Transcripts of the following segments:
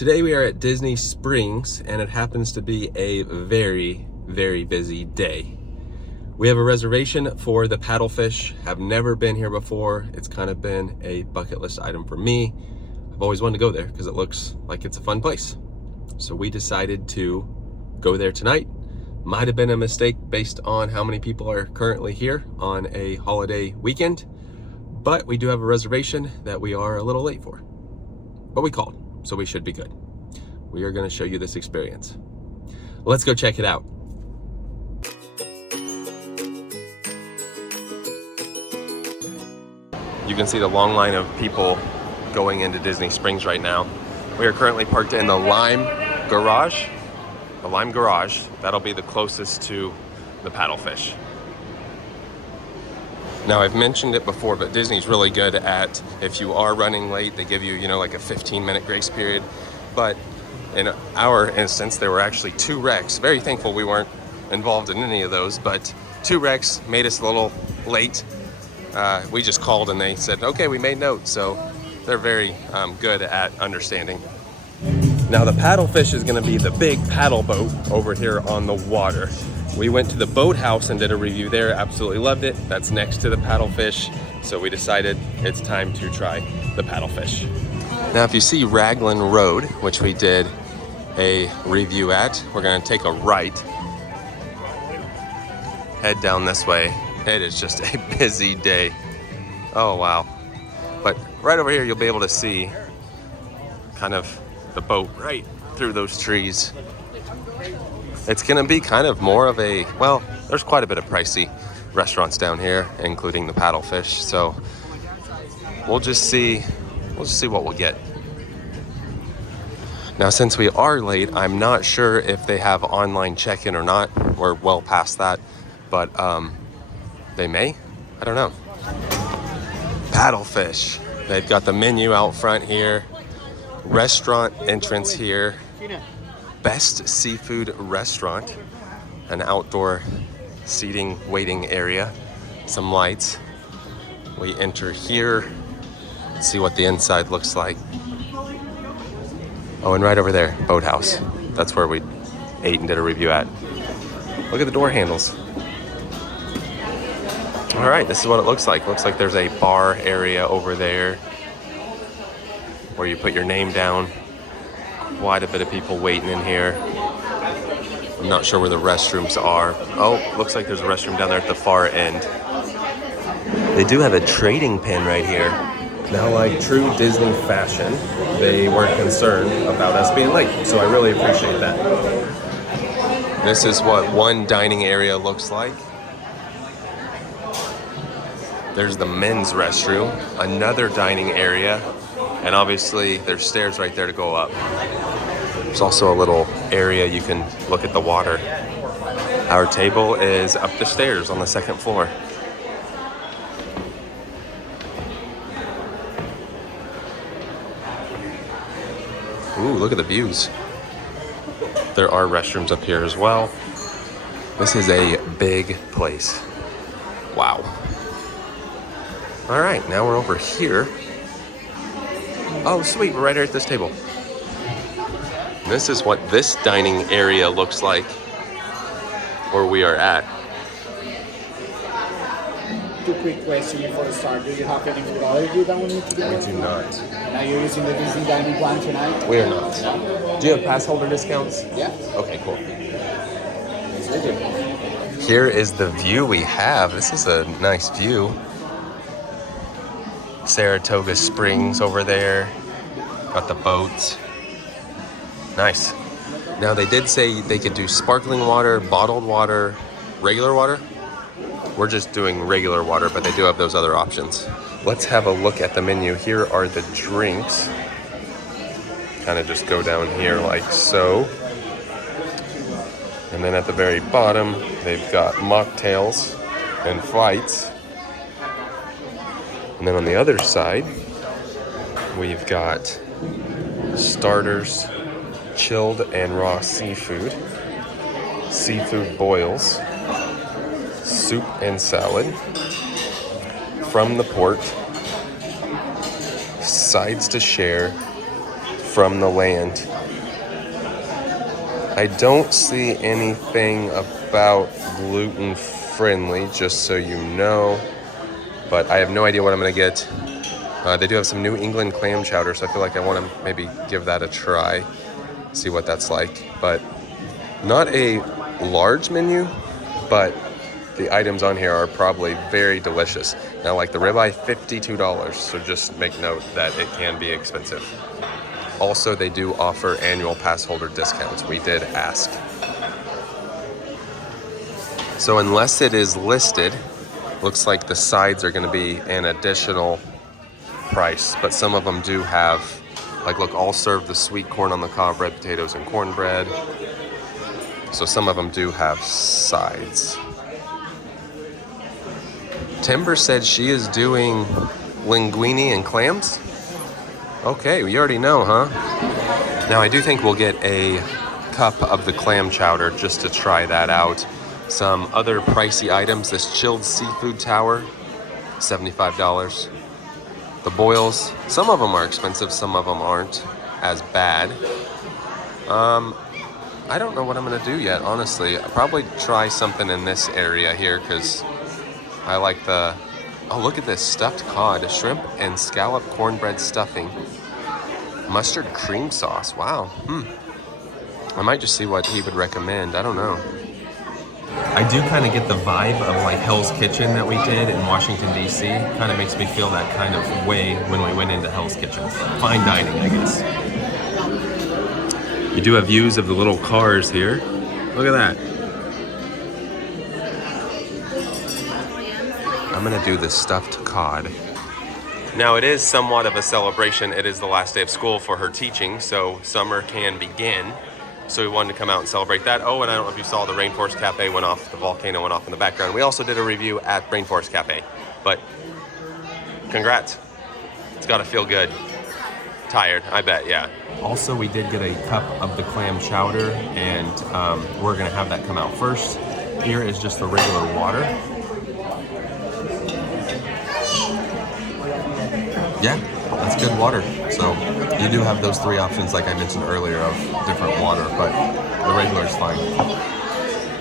Today we are at Disney Springs and it happens to be a very, very busy day. We have a reservation for the Paddlefish. Have never been here before. It's kind of been a bucket list item for me. I've always wanted to go there because it looks like it's a fun place. So we decided to go there tonight. Might have been a mistake based on how many people are currently here on a holiday weekend, but we do have a reservation that we are a little late for. But we called, so we should be good. We are going to show you this experience. Let's go check it out. You can see the long line of people going into Disney Springs right now. We are currently parked in the Lime Garage. The Lime Garage, that'll be the closest to the Paddlefish. Now, I've mentioned it before, but Disney's really good at, if you are running late, they give you, like a 15-minute grace period. But in our instance, there were actually 2 wrecks. Very thankful we weren't involved in any of those, but 2 wrecks made us a little late. We just called and they said, okay, we made note. So they're very good at understanding. Now the Paddlefish is gonna be the big paddle boat over here on the water. We went to the boathouse and did a review there, absolutely loved it. That's next to the Paddlefish. So we decided it's time to try the Paddlefish. Now if you see Raglan Road, which we did a review at, we're gonna take a right, head down this way. It is just a busy day. Oh wow. But right over here, you'll be able to see kind of the boat right through those trees. It's gonna be kind of more of a, well, there's quite a bit of pricey restaurants down here, including the Paddlefish. So we'll just see what we'll get. Now, since we are late, I'm not sure if they have online check-in or not. We're well past that, but they may, I don't know. Paddlefish, they've got the menu out front here. Restaurant entrance here. Best seafood restaurant. An outdoor seating waiting area. Some lights. We enter here. See what the inside looks like. Oh, and right over there, boathouse. That's where we ate and did a review at. Look at the door handles. All right, this is what it looks like. Looks like there's a bar area over there where you put your name down. Quite a bit of people waiting in here. I'm not sure where the restrooms are. Oh, looks like there's a restroom down there at the far end. They do have a trading pin right here. Now, like true Disney fashion, they weren't concerned about us being late, so I really appreciate that. This is what one dining area looks like. There's the men's restroom, another dining area, and obviously there's stairs right there to go up. There's also a little area you can look at the water. Our table is up the stairs on the 2nd floor. Ooh, look at the views. There are restrooms up here as well. This is a big place. Wow. All right, now we're over here. Oh, sweet, we're right here at this table. This is what this dining area looks like where we are at. 2 quick questions before we start. Do you have any food allergy that we need to do? We do not. Are you using the Disney dining plan tonight? We are not. Do you have pass holder discounts? Yeah. Okay, cool. Yes, we do. Here is the view we have. This is a nice view. Saratoga Springs over there. Got the boats. Nice. Now they did say they could do sparkling water, bottled water, regular water. We're just doing regular water, but they do have those other options. Let's have a look at the menu. Here are the drinks. Kind of just go down here like so. And then at the very bottom, they've got mocktails and flights. And then on the other side, we've got starters, chilled and raw seafood, seafood boils, soup and salad, from the port, sides to share, from the land. I don't see anything about gluten friendly, just so you know, but I have no idea what I'm gonna get. They do have some New England clam chowder, so I feel like I want to maybe give that a try, see what that's like. But not a large menu, but the items on here are probably very delicious. Now, like the ribeye, $52, so just make note that it can be expensive. Also, they do offer annual pass holder discounts. We did ask. So unless it is listed, looks like the sides are going to be an additional price, but some of them do have, like, look, all serve the sweet corn on the cob, red potatoes, and cornbread. So some of them do have sides. Tember said she is doing linguine and clams. Okay, you already know, huh? Now I do think we'll get a cup of the clam chowder just to try that out. Some other pricey items, this chilled seafood tower, $75. The boils, some of them are expensive, some of them aren't as bad. I don't know what I'm gonna do yet, honestly. I'll probably try something in this area here because I like the, oh, look at this, stuffed cod, shrimp and scallop cornbread stuffing, mustard cream sauce. Wow. I might just see what he would recommend. I don't know. I do kind of get the vibe of like Hell's Kitchen that we did in Washington, D.C. Kind of makes me feel that kind of way when we went into Hell's Kitchen. Fine dining, I guess. You do have views of the little cars here. Look at that. I'm gonna do the stuffed cod. Now it is somewhat of a celebration. It is the last day of school for her teaching, so summer can begin. So we wanted to come out and celebrate that. Oh, and I don't know if you saw the Rainforest Cafe went off, the volcano went off in the background. We also did a review at Rainforest Cafe, but congrats. It's gotta feel good. Tired, I bet, yeah. Also, we did get a cup of the clam chowder, and we're gonna have that come out first. Here is just the regular water. Yeah, that's good water. So you do have those three options, like I mentioned earlier, of different water, but the regular is fine.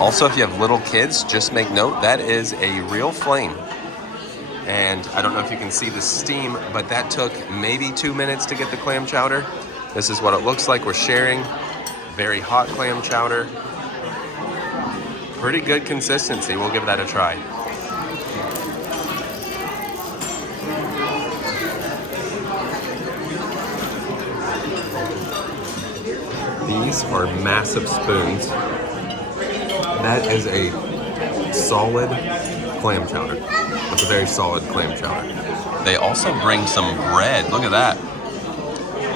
Also, if you have little kids, just make note that is a real flame. And I don't know if you can see the steam, but that took maybe 2 minutes to get the clam chowder. This is what it looks like. We're sharing very hot clam chowder. Pretty good consistency. We'll give that a try. These are massive spoons. That is a solid clam chowder. That's a very solid clam chowder. They also bring some bread. Look at that.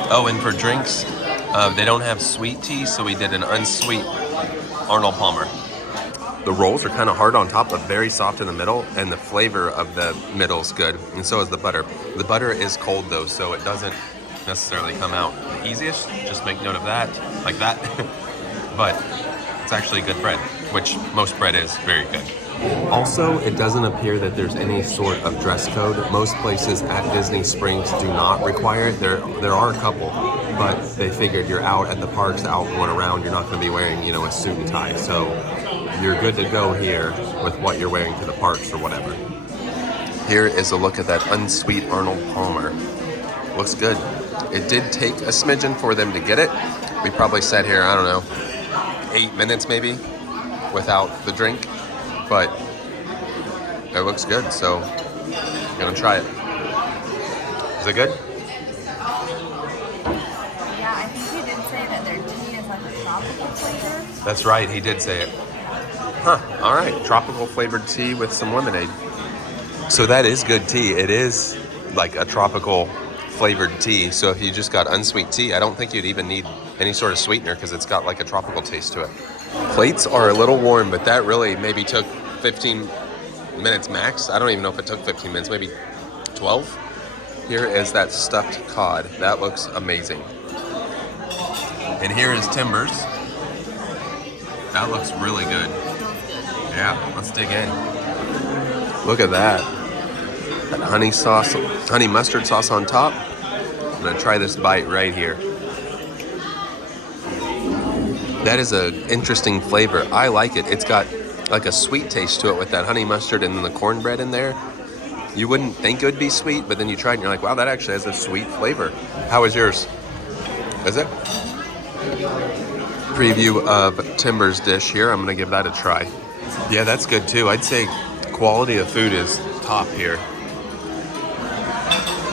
Oh, and for drinks, they don't have sweet tea, so we did an unsweet Arnold Palmer. The rolls are kind of hard on top, but very soft in the middle, and the flavor of the middle is good, and so is the butter. The butter is cold though, so it doesn't necessarily come out the easiest. Just make note of that, like that. But it's actually good bread, which most bread is very good. Also, it doesn't appear that there's any sort of dress code. Most places at Disney Springs do not require it. There are a couple, but they figured you're out at the parks, out going around, you're not going to be wearing, a suit and tie. So you're good to go here with what you're wearing to the parks or whatever. Here is a look at that unsweet Arnold Palmer. Looks good. It did take a smidgen for them to get it. We probably sat here, I don't know, 8 minutes maybe without the drink, but it looks good, so I'm gonna try it. Is it good? Yeah, I think he did say that their tea is like a tropical flavor. That's right, he did say it. Huh, all right, tropical flavored tea with some lemonade. So that is good tea. It is like a tropical flavored tea, so if you just got unsweet tea, I don't think you'd even need any sort of sweetener because it's got like a tropical taste to it. Plates are a little warm, but that really maybe took 15 minutes max. I don't even know if it took 15 minutes, maybe 12. Here is that stuffed cod. That looks amazing. And here is Tember's. That looks really good. Yeah, let's dig in. Look at that. That honey mustard sauce on top. I'm gonna try this bite right here. That is a interesting flavor. I like it. It's got like a sweet taste to it with that honey mustard and then the cornbread in there. You wouldn't think it would be sweet, but then you try it and you're like, wow, that actually has a sweet flavor. How is yours? Is it? Preview of Timber's dish here. I'm gonna give that a try. Yeah, that's good too. I'd say quality of food is top here.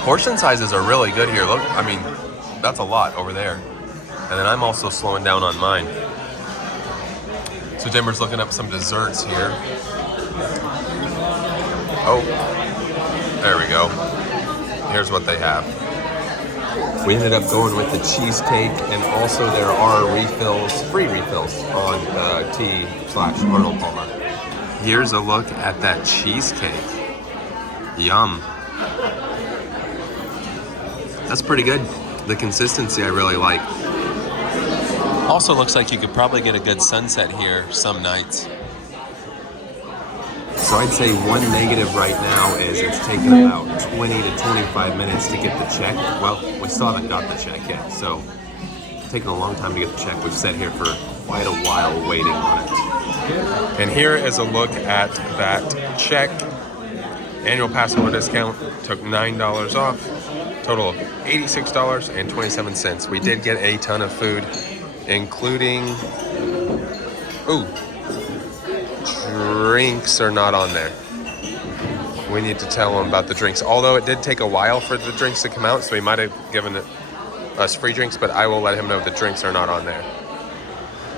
Portion sizes are really good here. Look, I mean, that's a lot over there. And then I'm also slowing down on mine. So Timber's looking up some desserts here. Oh, there we go. Here's what they have. We ended up going with the cheesecake, and also there are refills, free refills on tea/Arnold Palmer. Here's a look at that cheesecake. Yum. That's pretty good. The consistency I really like. Also looks like you could probably get a good sunset here some nights. So I'd say one negative right now is it's taken about 20 to 25 minutes to get the check. Well, we still haven't got the check yet, so it's taken a long time to get the check. We've sat here for quite a while waiting on it. And here is a look at that check. Annual pass holder discount took $9 off. Total of $86.27. We did get a ton of food, including, ooh, drinks are not on there. We need to tell them about the drinks. Although it did take a while for the drinks to come out, so he might have given us free drinks, but I will let him know the drinks are not on there.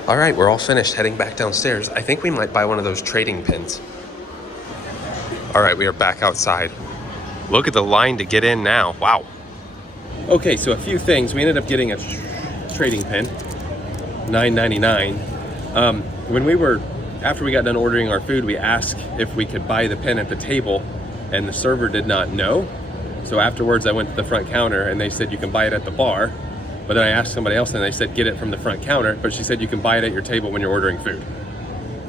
All right, we're all finished heading back downstairs. I think we might buy one of those trading pins. All right, we are back outside. Look at the line to get in now. Wow. Okay, so a few things. We ended up getting a trading pin, $9.99. After we got done ordering our food, we asked if we could buy the pin at the table, and the server did not know. So afterwards, I went to the front counter, and they said you can buy it at the bar. But then I asked somebody else, and they said get it from the front counter, but she said you can buy it at your table when you're ordering food.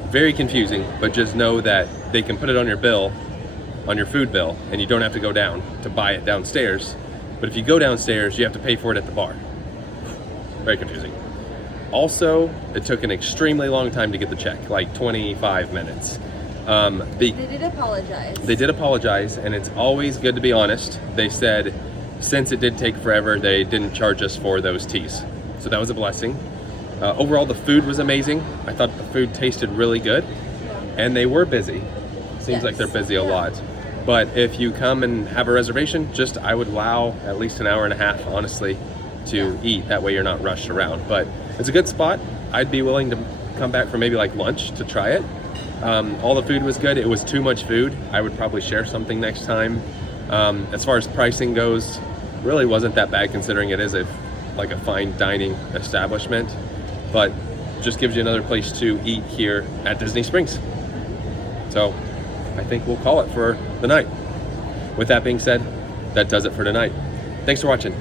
Very confusing, but just know that they can put it on your bill, on your food bill, and you don't have to go down to buy it downstairs. But if you go downstairs, you have to pay for it at the bar. Very confusing. Also, it took an extremely long time to get the check, like 25 minutes. They did apologize. They did apologize, and it's always good to be honest. They said, since it did take forever, they didn't charge us for those teas. So that was a blessing. Overall, the food was amazing. I thought the food tasted really good, and they were busy. Seems like they're busy a lot. But if you come and have a reservation, I would allow at least an hour and a half, honestly, to eat. That way you're not rushed around. But it's a good spot. I'd be willing to come back for maybe like lunch to try it. All the food was good. It was too much food. I would probably share something next time. As far as pricing goes, really wasn't that bad considering it is a fine dining establishment. But just gives you another place to eat here at Disney Springs. So I think we'll call it for the night. With that being said, that does it for tonight. Thanks for watching.